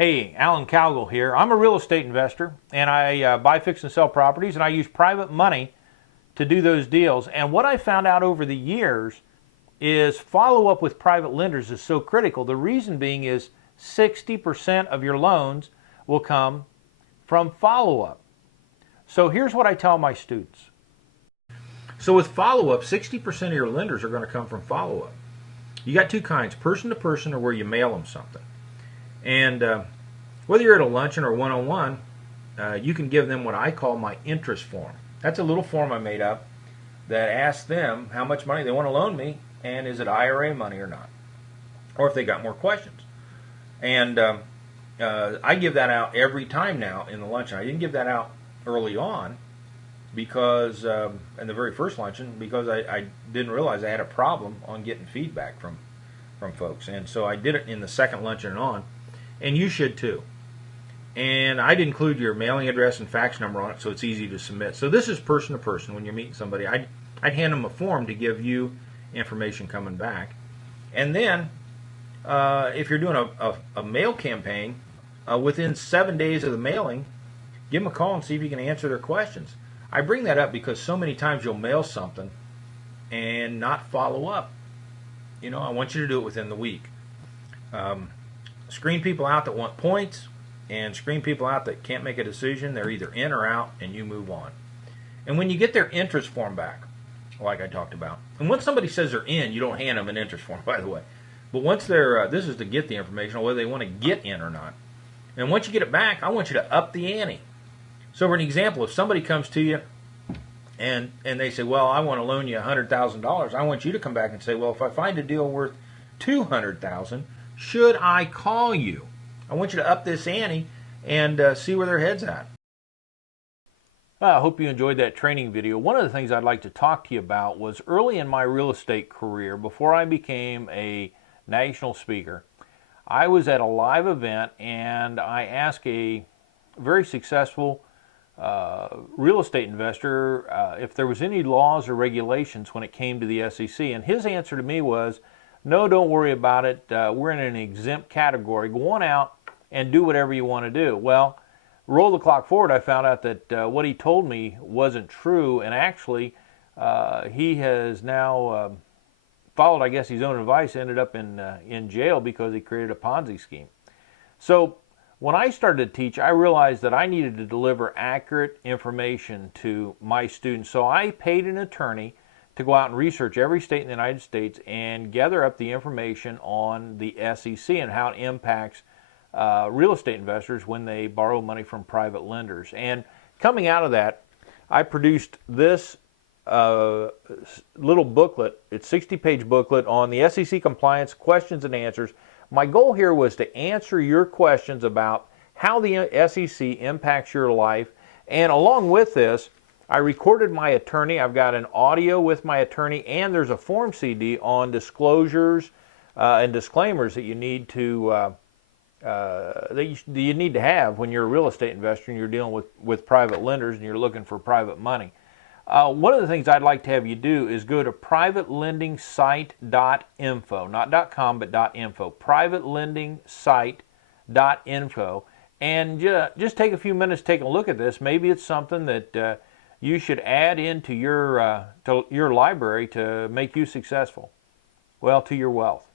Hey, Alan Cowgill here. I'm a real estate investor, and I buy, fix, and sell properties, and I use private money to do those deals. And what I found out over the years is follow-up with private lenders is so critical. The reason being is 60% of your loans will come from follow-up. So here's what I tell my students. So with follow-up, 60% of your lenders are going to come from follow-up. You got two kinds, person to person or where you mail them something. And whether you're at a luncheon or one-on-one, you can give them what I call my interest form. That's a little form I made up that asks them how much money they want to loan me and is it IRA money or not, or if they got more questions. And I give that out every time now in the luncheon. I didn't give that out early on because in the very first luncheon because I didn't realize I had a problem on getting feedback from folks. And so I did it in the second luncheon and on. And you should too. And I'd include your mailing address and fax number on it so it's easy to submit. So this is person to person. When you're meeting somebody, I'd hand them a form to give you information coming back. And then if you're doing a mail campaign, within 7 days of the mailing, give them a call and see if you can answer their questions. I bring that up because so many times you'll mail something and not follow up. You know, I want you to do it within the week. Screen people out that want points and screen people out that can't make a decision. They're either in or out and you move on. And when you get their interest form back, like I talked about, and once somebody says they're in, you don't hand them an interest form, by the way. But once they're, this is to get the information on whether they want to get in or not. And once you get it back, I want you to up the ante. So for an example, if somebody comes to you and they say, well, I want to loan you $100,000, I want you to come back and say, well, if I find a deal worth $200,000, should I call you? I want you to up this ante and see where their head's at. I hope you enjoyed that training video. One of the things I'd like to talk to you about was early in my real estate career, before I became a national speaker, I was at a live event and I asked a very successful real estate investor if there was any laws or regulations when it came to the SEC. And his answer to me was, no, don't worry about it. We're in an exempt category. Go on out and do whatever you want to do. Well, roll the clock forward, I found out that what he told me wasn't true, and actually he has now followed, I guess, his own advice, ended up in jail because he created a Ponzi scheme. So when I started to teach, I realized that I needed to deliver accurate information to my students. So I paid an attorney to go out and research every state in the United States and gather up the information on the SEC and how it impacts real estate investors when they borrow money from private lenders. And coming out of that, I produced this little booklet. It's a 60-page booklet on the SEC compliance questions and answers. My goal here was to answer your questions about how the SEC impacts your life. And along with this, I recorded my attorney. I've got an audio with my attorney, and there's a form CD on disclosures and disclaimers that you need to have when you're a real estate investor and you're dealing with private lenders and you're looking for private money. One of the things I'd like to have you do is go to privatelendingsite.info, not .com, but .info, privatelendingsite.info, and just take a few minutes to take a look at this. Maybe it's something that you should add into your library to make you successful, well, to your wealth.